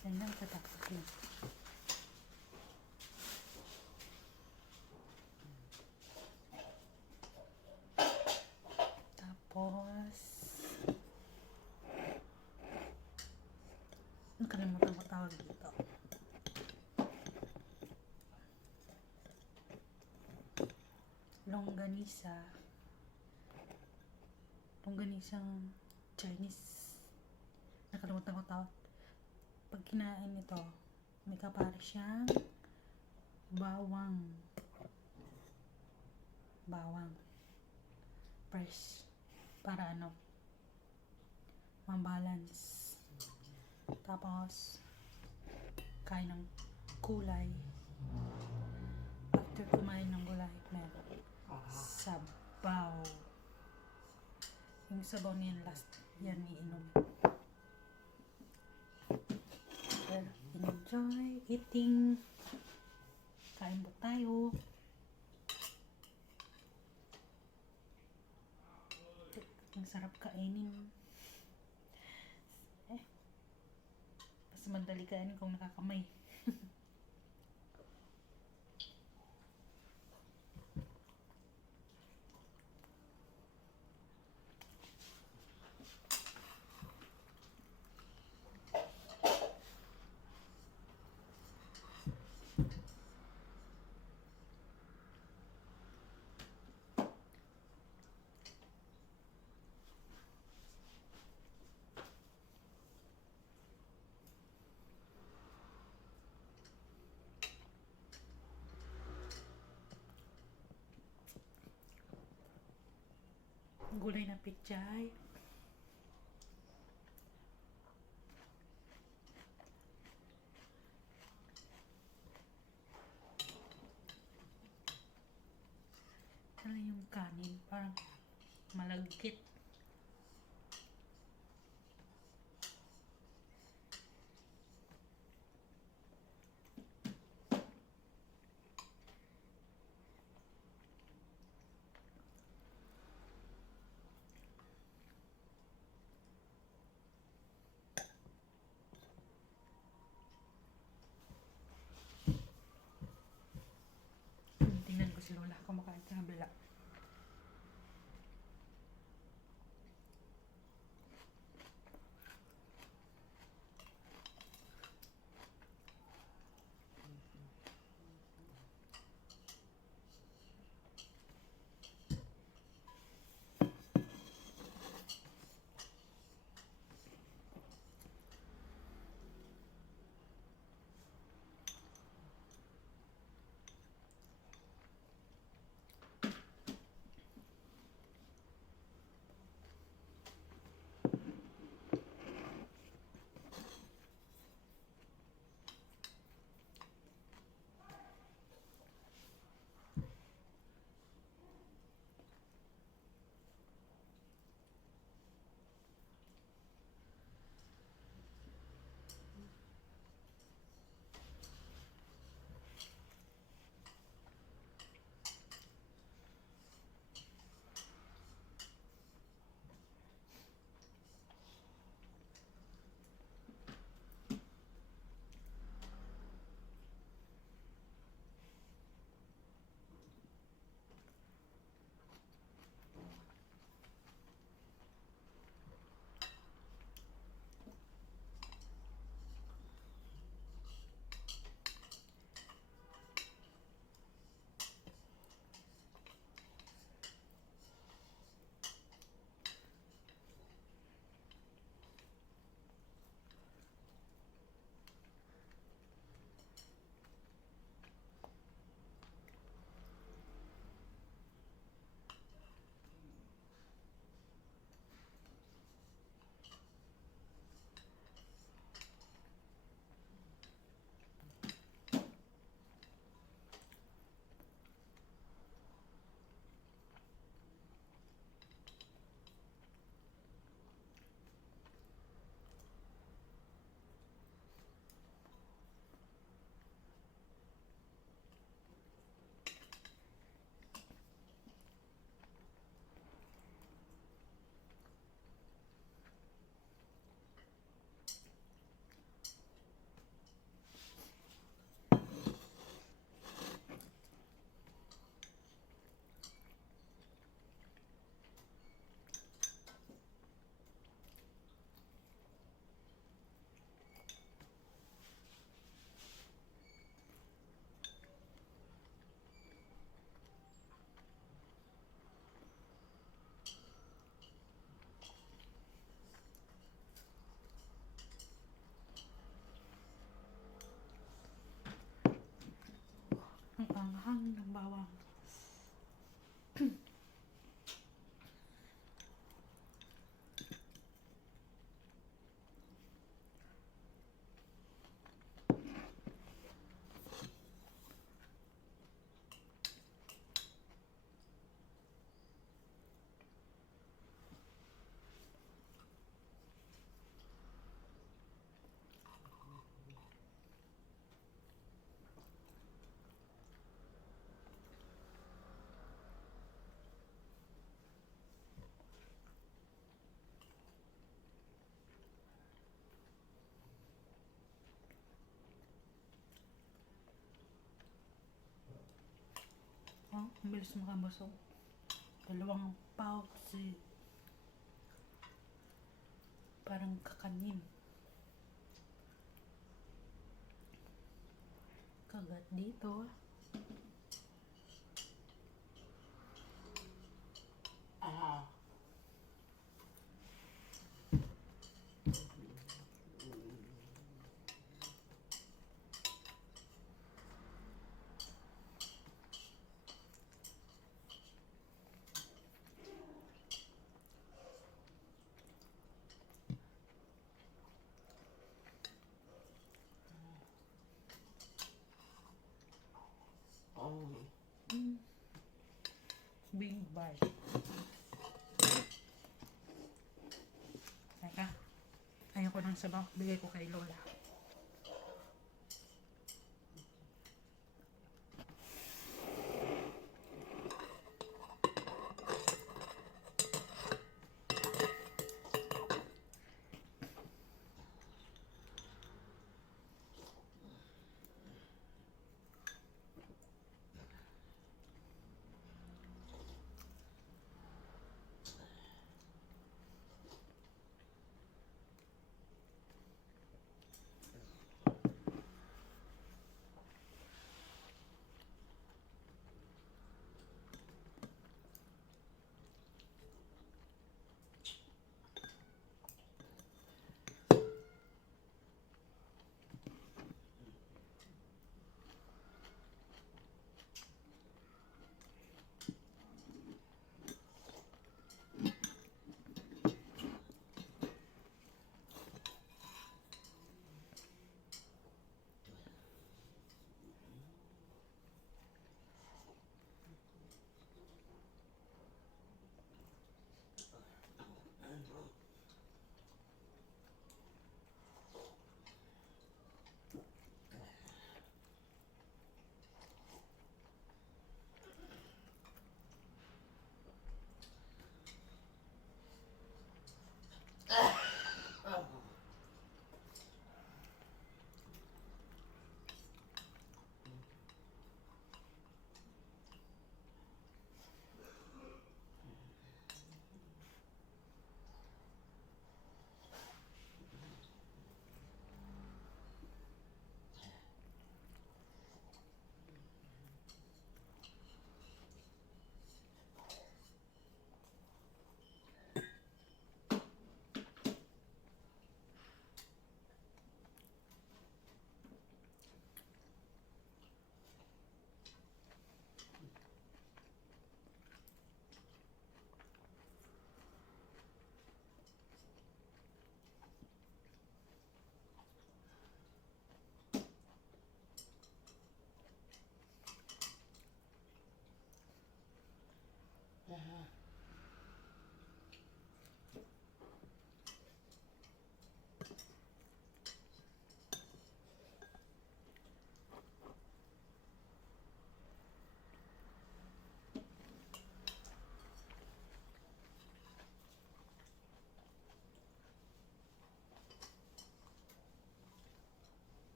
Yan lang, tatakot lang. Tapos, nakalimutan ko tawag dito. Longganisang Chinese. Nakalimutan ko tawag. Pag kinain ito, may kapari siyang bawang. Fresh. Para ano, mabalance. Tapos, kain ng gulay. After kumain ng gulay, meron sabaw. Yung sabaw niyan last, yan iinom. Well, enjoy eating. Kain po tayo. Ang sarap kainin. Mas madali kainin kung nakakamay. Gulay na pechay. Tala yung kanin, parang malagkit. Tingnan ko si Lola kumakain sa kabila. Hang ng bawang. Oh, ang bilis makabasok. 2 pouch eh. Parang kakanin. Kagat dito. Ah. Big bite. Teka. Ayoko ng sabaw. Bigay ko kay Lola.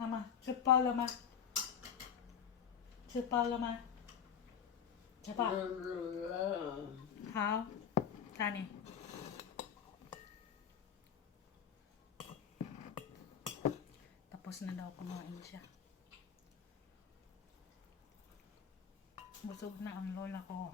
Ama,吃饱了吗？吃饱了吗？吃饱。好，Tani. Tapos na daw kumain siya. Busog na ang lola ko.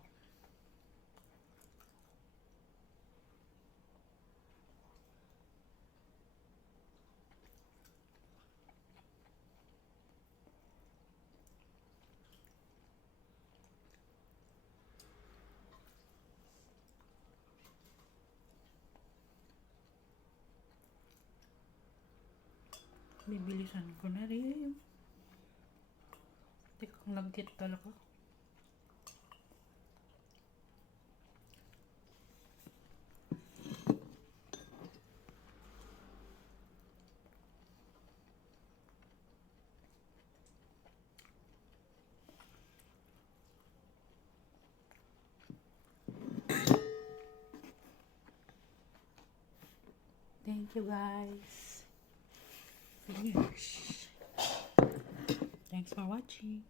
Bibilisan ko na rin. Tikang lagkit talaga. Thank you guys. Finish. Thanks for watching.